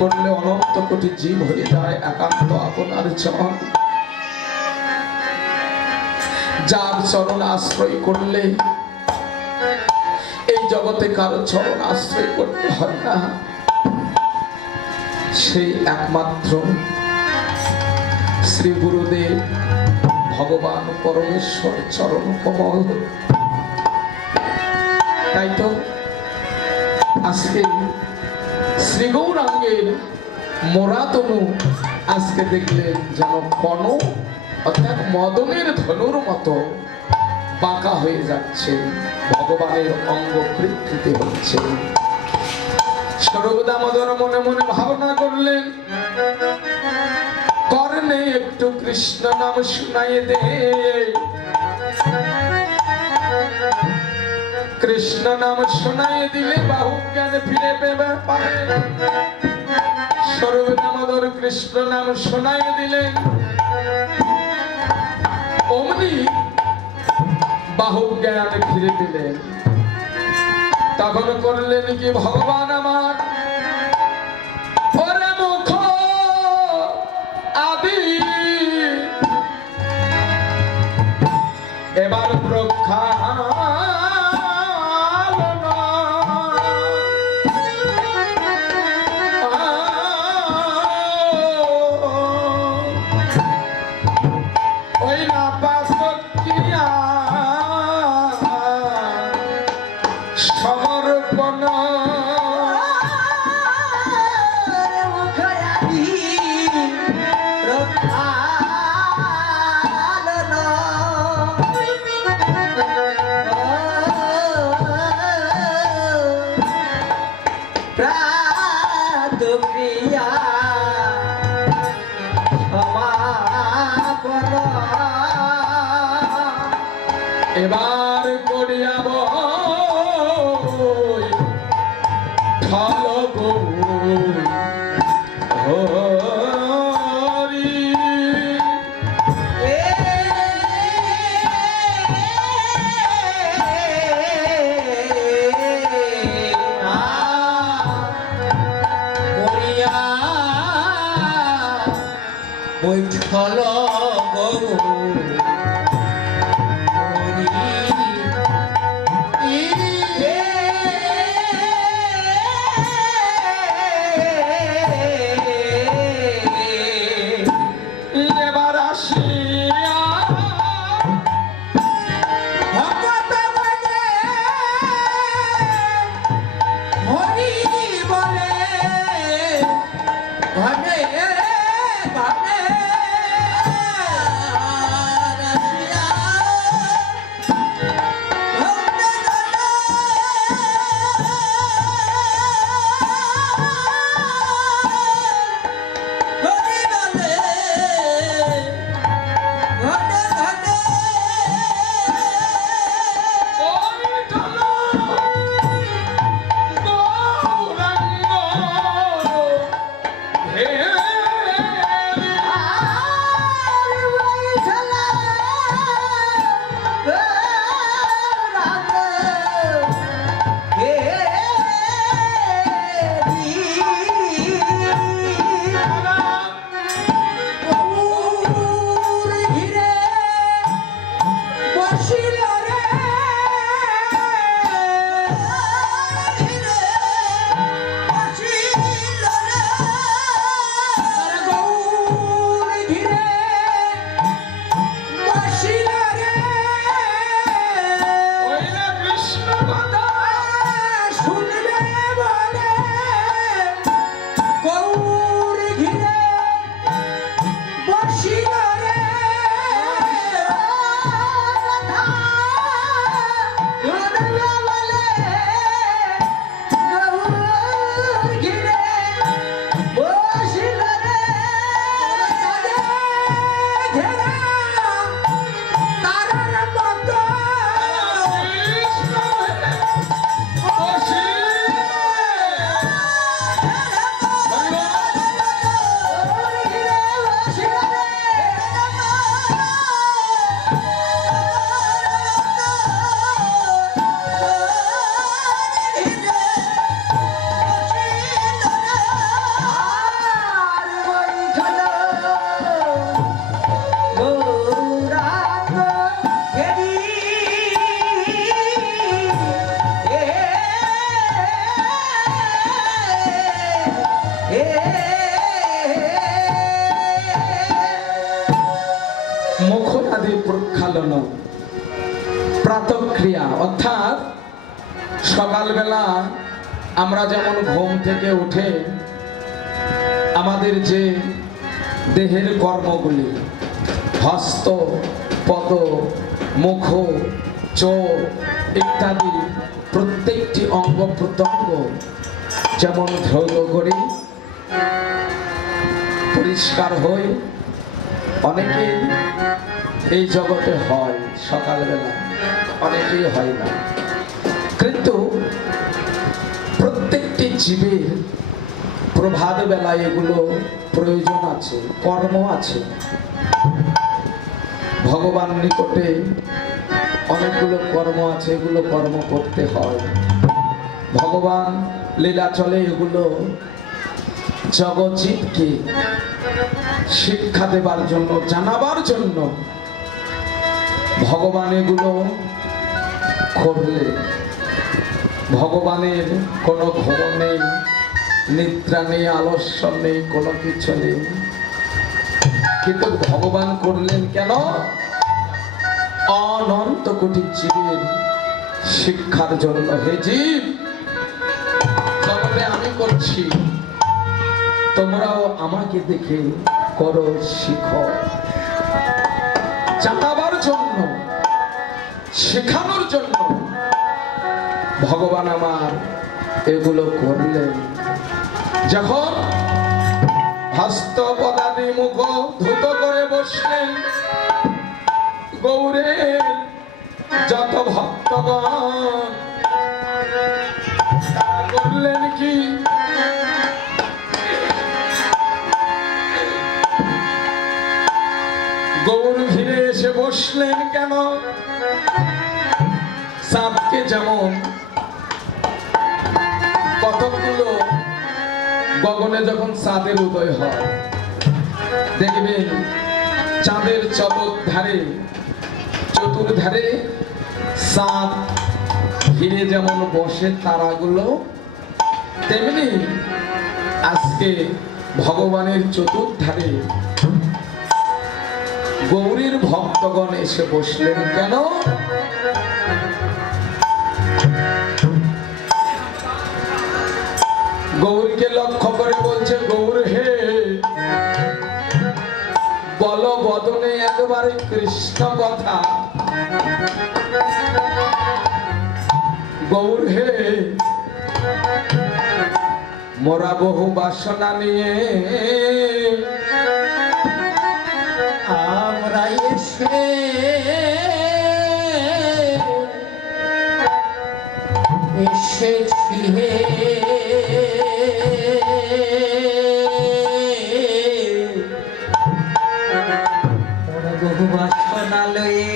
করলে অনন্ত কোটি জীব হয়ে যায় একান্ত আপনার চরণ। যার চরণ আশ্রয় করলে এই জগতে কারো চরণ আশ্রয় করতে হয় না, সেই একমাত্র শ্রী গুরুদেব ভগবান পরমেশ্বর চরণ কমল। তাই তো আজকে শ্রী গৌরাঙ্গের মোরাতনু আজকে দেখলেন যেন কণ অর্থাৎ মদনের ধনুর মতো বাঁকা হয়ে যাচ্ছে, ভগবানের অঙ্গ বিকৃতি হচ্ছে। স্বরূপ দামোদর মনে মনে ভাবনা করলেন, কর্ণে একটু কৃষ্ণ নাম শুনাই দে, কৃষ্ণ নাম শোনাই দিলে বাহু জ্ঞান ফিরে পেবে পারে। স্বরূপ দামোদর কৃষ্ণ নাম শোনাই দিলেন, অমনি বাহু জ্ঞান ফিরে পেলেন। তখন করলেন কি ভগবান আমার, ওরে মুখ আদি এবার প্রক্ষা এবার করিয়াব ঠল গো হরি। করিয়া ওই ঠল গো হে এ মুখনাদি প্রক্ষালন প্রাতঃক্রিয়া, অর্থাৎ সকালবেলা আমরা যেমন ঘুম থেকে উঠে আমাদের যে দেহের কর্মগুলি, হস্ত, পদ, মুখ, চোখ ইত্যাদি প্রত্যেকটি অঙ্গ প্রত্যঙ্গ যেমন ধৌত করি, পরিষ্কার হই, অনেকেই এই জগতে হয় সকালবেলা, অনেকেই হয় না। কিন্তু প্রত্যেকটি জীবের প্রভাত বেলায় এগুলো প্রয়োজন আছে, কর্ম আছে। ভগবান নিকটে অনেকগুলো কর্ম আছে, এগুলো কর্ম করতে হয়। ভগবান লীলাচলে এগুলো জগৎজীবকে শিক্ষা দেবার জন্য, জানাবার জন্য ভগবান এগুলো করলে। ভগবানের কোনো ঘুম নেই, নিদ্রা নেই, আলস্য নেই, কোনো কিছু নেই। কিন্তু ভগবান করলেন কেন? অনন্ত কোটি জীবের শিক্ষার জন্য। হে জীব, জগতে আমি করছি, তোমরাও আমাকে দেখে করো, শিখো। জানাবার জন্য, শেখানোর জন্য ভগবান আমার এগুলো করলেন। যখন হস্ত পদাদি মুখ ধুত করে বসলেন, গৌরের যত ভক্তগণ তারা করলেন কি? গৌর ঘিরে এসে বসলেন কেন? চাঁদকে যেমন কতগুলো গগনে যখন চাঁদের উদয় হয়, দেখবেন চাঁদের চতুর্ধারে চাঁদ ঘিরে যেমন বসে তারাগুলো, তেমনি আজকে ভগবানের চতুর্ধারে গৌরীর ভক্তগণ এসে বসলেন কেন? গৌরীকে লক্ষ্য করে বলছে, গৌর হে, বল বদনে একবারে কৃষ্ণ কথা। গৌর হে, মোরা বহু বাসনা নিয়ে আমরা এসে এসেছি হে, বহু বাসনা লয়ে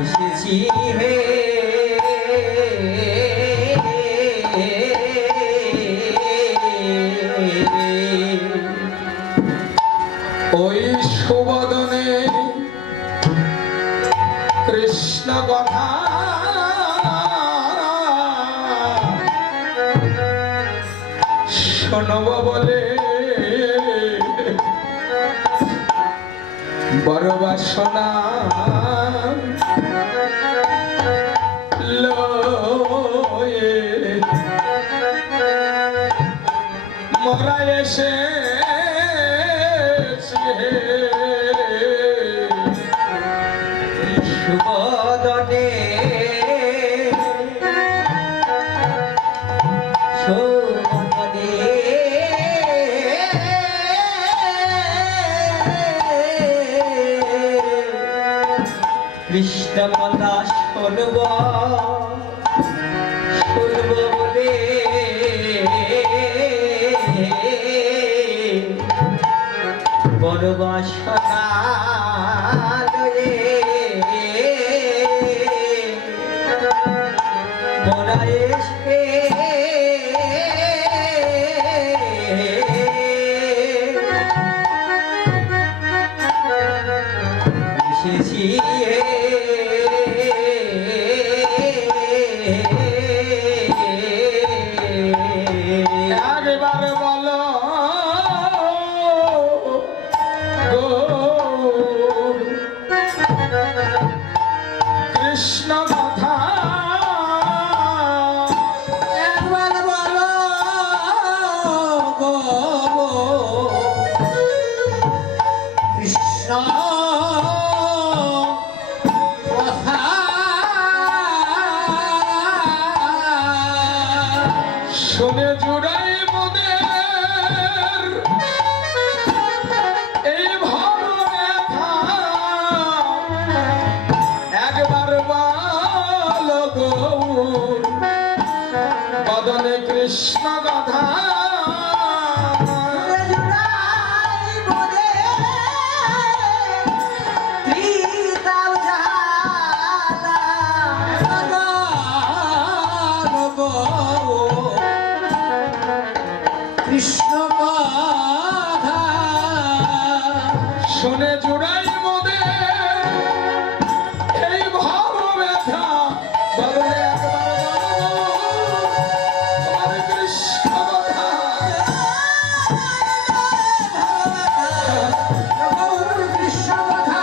এসেছি হে। ওই সুবদনে কৃষ্ণ কথা শোনব বলে বড় বাসনা লয়ে মোরা এসে সুবদনে সুবদনে কৃষ্ণ কথা শুনব বলে বড় বাসনা লয়ে মোরা এসে এসেছি একবার বলো গো কৃষ্ণ কথা একবার বলো গো কৃষ্ণ কথা শুনে জুড়াই মোদের এই ভাব ব্যথা একবার বলো গৌর বদনে কৃষ্ণ কথা কৃষ্ণ কথা শুনে জুড়াই মোদের এই ভাব ব্যথা বদনে একবার বলো তোমার কৃষ্ণ কথা কৃষ্ণ কথা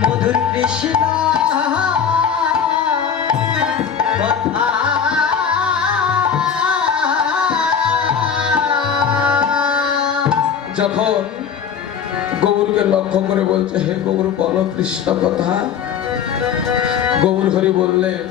মধুর কৃষ্ণ কথা যখন গৌরকে লক্ষ্য করে বলছে হে গৌর বলো কৃষ্ণ কথা গৌর হরি বললেন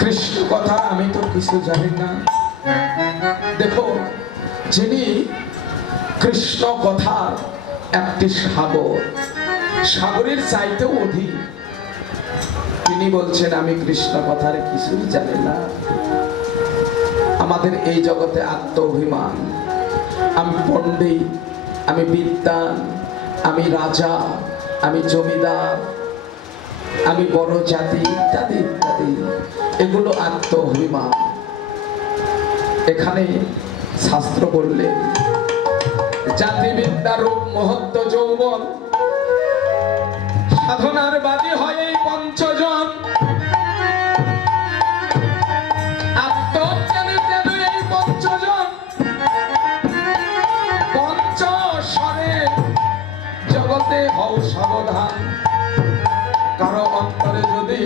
কৃষ্ণ কথা আমি তো কিছু জানি না দেখো যিনি কৃষ্ণ কথার একটি সাগর সাগরের চাইতেও অধিক তিনি বলছেন আমি কৃষ্ণ কথার কিছুই জানি না আমাদের এই জগতে আত্ম অভিমান আমি পণ্ডিত আমি বিদ্বান আমি রাজা আমি জমিদার আমি বড় জাতি ইত্যাদি ইত্যাদি এগুলো আত্ম অভিমান এখানে শাস্ত্র বললেন জাতিবিদ্যা রূপ মহত্ব যৌবন সাধনার বাদী হয় এই পঞ্চজন আত্মজ্ঞানের যেন এই পঞ্চজন পঞ্চস্বরে জগতে হও সাবধান কারো অন্তরে যদি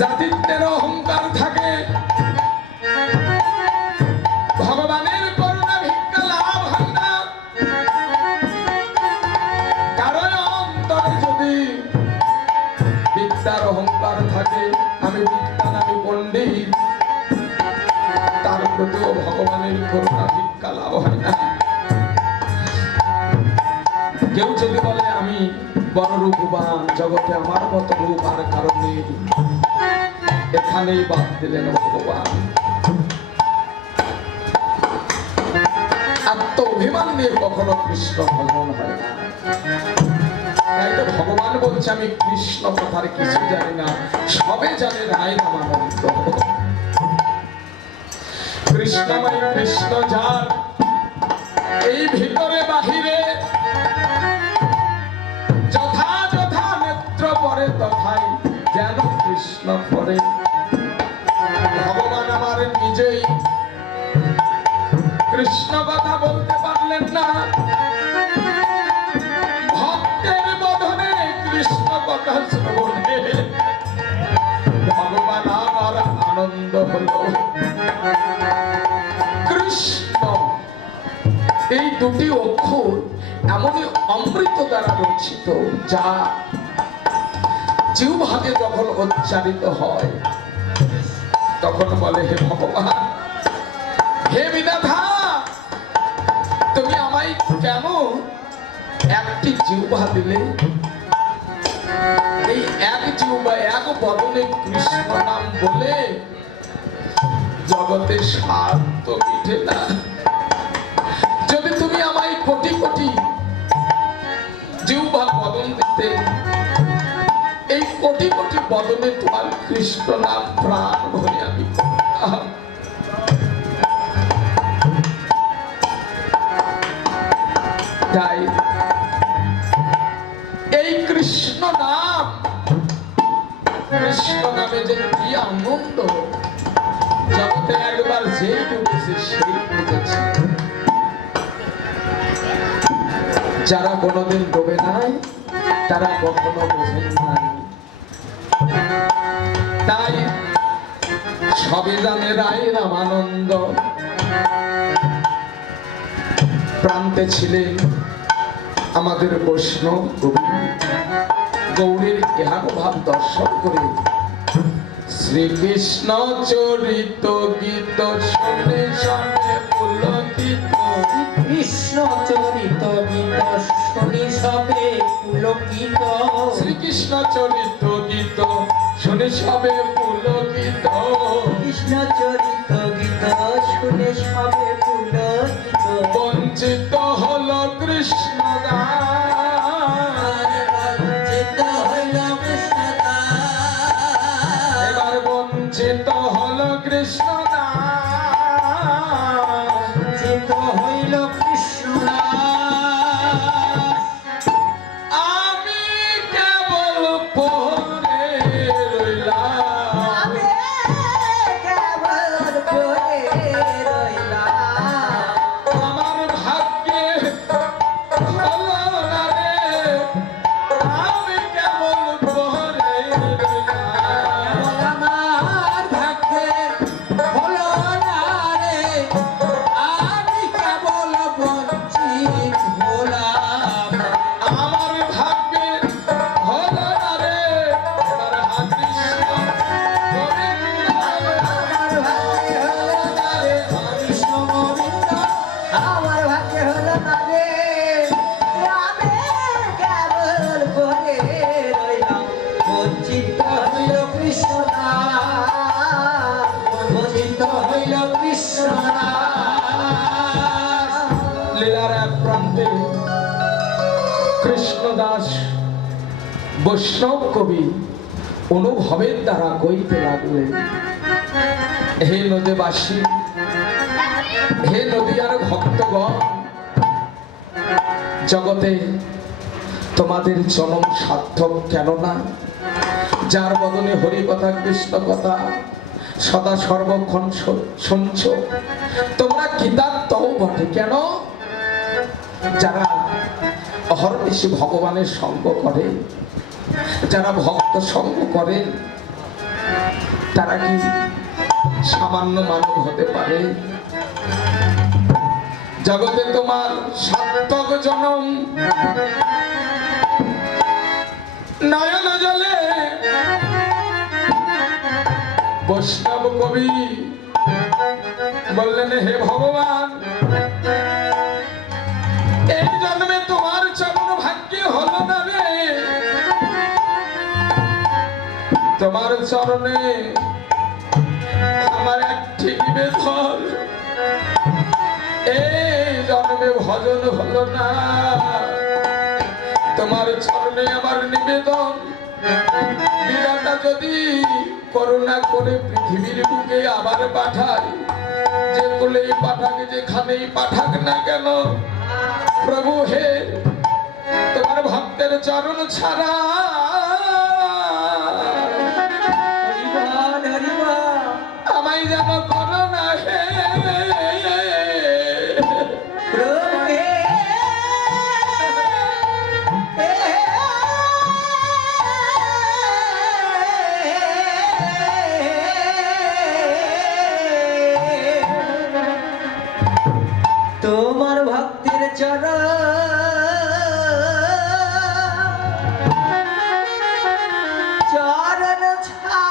জাতিত্বের অহংকার থাকে ভগবানের করুণা ভিক্ষা লাভ হয় না কারো অন্তরে যদি বিদ্যার অহংকার থাকে আমি বিদ্যান আমি পণ্ডিত তার প্রতিও ভগবানের করুণা ভিক্ষা লাভ হয় না কেউ যদি বলে আমি বড় রূপবান জগতে আমার মতো রূপ আর কারণে এখানেই বাদ দিলেন ভগবান আত্ম অভিমান নিয়ে কখনো কৃষ্ণ ভজন হয় না তাই তো ভগবান বলছে আমি কৃষ্ণ কথার কিছু জানি না সবে জানে রায় রামানন্দ কৃষ্ণময় কৃষ্ণ যার এই ভিতরে বাহিরে যথা যথা নেত্র পরে তথাই যেন কৃষ্ণ পরে ভগবান আমার নিজেই কৃষ্ণ কথা বলতে পারলেন না ভক্তের বদনে কৃষ্ণ কথা শ্রবণে ভগবান আমার আনন্দ হলো কৃষ্ণ এই দুটি অক্ষর এমনই অমৃত দ্বারা রচিত যা জিহ্বাতে যখন উচ্চারিত হয় তখন বলে হে ভগবান হে বিধাতা তুমি আমায় কেন একটি জিহ্বা দিলে এই এক জিহ্বা এক বদনে কৃষ্ণ নাম বলে জগতে স্বাদ তো মিটে না। যদি তুমি আমায় কোটি কোটি জিহ্বা বদন দিতে, এই কোটি কোটি বদনে তোমার কৃষ্ণ নাম প্রাণ ভরে আমি করতাম। তাই এই কৃষ্ণ নাম, কৃষ্ণ নামে যে কি আনন্দ, জগতে একবার যেই ডুবেছে সেই বুঝেছে। যারা কোনোদিন ডোবে নাই তারা কখনো বোঝেন নাই। তাই সবে জানে রায় রামানন্দ প্রান্তে ছিলেন আমাদের বৈষ্ণব কবি। গৌরীর ইহানুভাব দর্শন করে শ্রীকৃষ্ণ চরিত গীত শুনে শুনে পুলকিত, কৃষ্ণ চরিত গীত শুনি সবে পুলকিত, শ্রীকৃষ্ণ চরিত গীত শুনে সবে পুলকিত, কৃষ্ণ চরিত গীত শুনে সবে পুলকিত, বঞ্চিত হলো কৃষ্ণ দাস, বঞ্চিত হইল কৃষ্ণ দাস, এবার বঞ্চিত হলো কৃষ্ণ দাস, বঞ্চিত হইল কৃষ্ণ দাস। আমি কেবল পড়ে রইলাম, আমি কেবল পড়ে রইলাম, আমার ভাগ্যে হলো না রে, আমি কেবল পড়ে রইলাম, আমার ভাগ্যে হলো না রে, আমি কেবল বঞ্চিত হলাম, আমার ভাগ্যে হলো না রে, রাধা কৃষ্ণ গোবিন্দ, আমার ভাগ্যে হলো না রে, কৃষ্ণ গোবিন্দ, আমার ভাগ্যে হলো না রে, আমি কেবল পড়ে রইলাম, বঞ্চিত হইল কৃষ্ণ দাস, বঞ্চিত হইল কৃষ্ণ দাস। লীলার এক প্রান্তে কৃষ্ণদাস বৈষ্ণব কবি অনুভবের দ্বারা কইতে লাগলেন, হে নদীবাসী, হে নদীয়ার ভক্তগণ, জগতে তোমাদের জনম সার্থক কেন না? যার বদনে হরি কথা কৃষ্ণ কথা সদা সর্বক্ষণ শুনছ, তোমরা কৃতার্থও বটে কেন? যারা অহর্নিশি ভগবানের সঙ্গ করে, যারা ভক্ত সঙ্গ করে, তারা কি সামান্য মানব হতে পারে? জগতে তোমার সার্থক জনম নয়ন জলে। বৈষ্ণব কবি বললেন, হে ভগবান, এই জন্মে তোমার চরণ ভাগ্যে হলো না রে, তোমার চরণে আমার একটি নিবেদন, এই জন্মে ভজন হলো না, তোমার চরণে আমার নিবেদন, বিধাতা যদি করুণা করে পৃথিবীর বুকে আবার পাঠায়, যে কোলেই পাঠাক যেখানেই পাঠাক না কেন, প্রভু হে, তোমার ভক্তের চরণ ছাড়া হরিবল হরিবল, আমায় যেন করো না হে। প্রভু হে, তোমার ভক্তের চরণ চরণ ছাড়া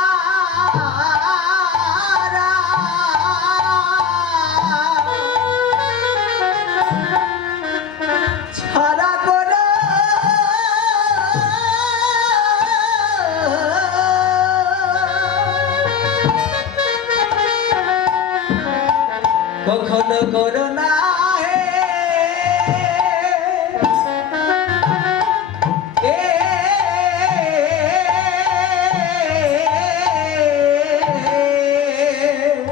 ছাড়া করো কখনো করো না হে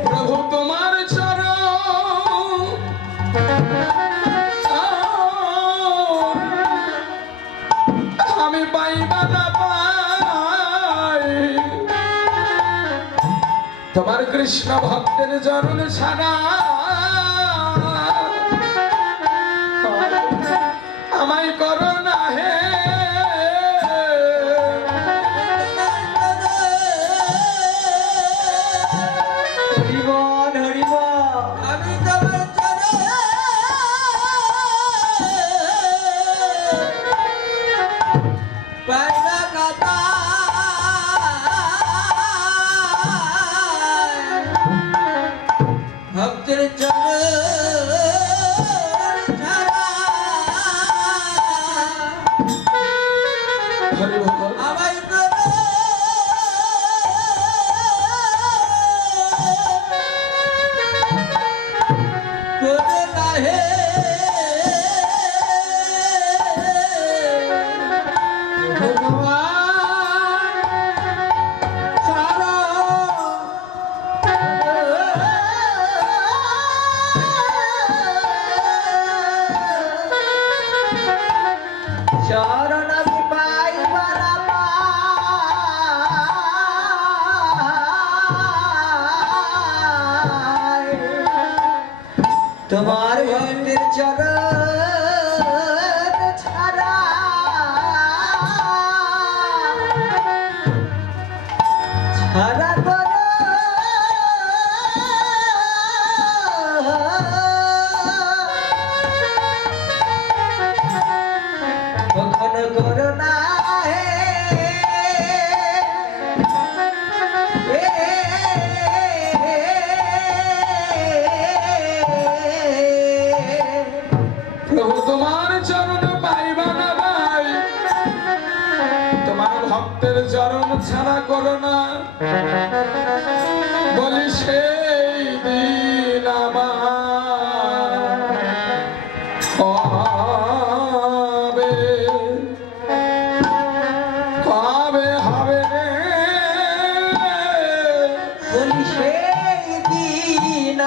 প্রভু তোমার চরণ আমি পাইবা না পাই তোমার কৃষ্ণ ভক্তের চরণ ছাড়া আমায় করো না হে হরিবল হরিবল আমি তোমার পাইবা কথা ভক্তের চরণ ছাড়া হরি বল আমায় করো করো না হে ভগবান ছাড়ো চরণ আমি পাইবা না পাই। তোমার ভক্তের চরণ ছাড়া ছাড়া করো কখনো করো না হে প্রভু তোমার চরণ পাইবা না ভাই তোমার ভক্তের চরণ ছাড়া করো না বলি সেই দিন আমার কবে কবে হবে রে বলি সেই দিন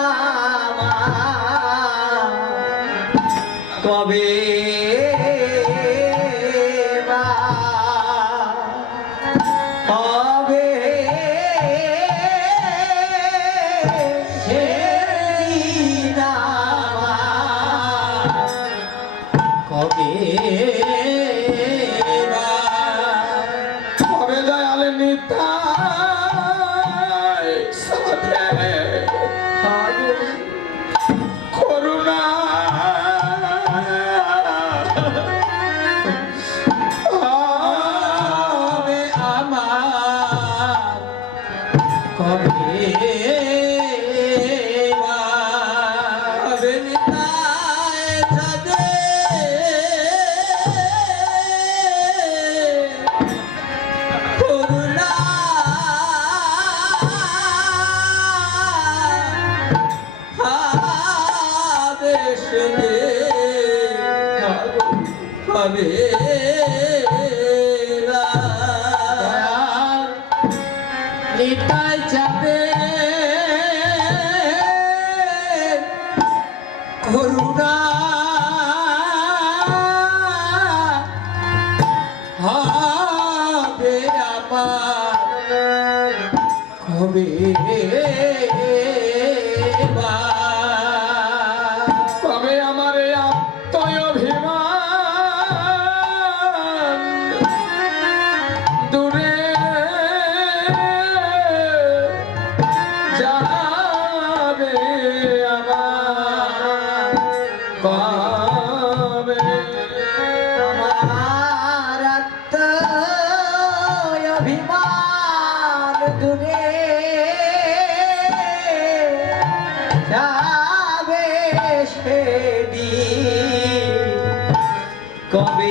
আমার কবে বা হবে সেই দিন আমার কবে বা কবে দয়াল নিতাই সাথে হবে করুণা হবে আমার কবে বা হবে নিতাই সাথে করুণা আদেশ দে হবে নিতাই যাবে করুণা হবে আমার কবে বা কবে আমার এই আত্মঅভিমান দূরে যাবে আমার কবে আমার আত্মঅভিমান দূরে যাবে সেদিন কবে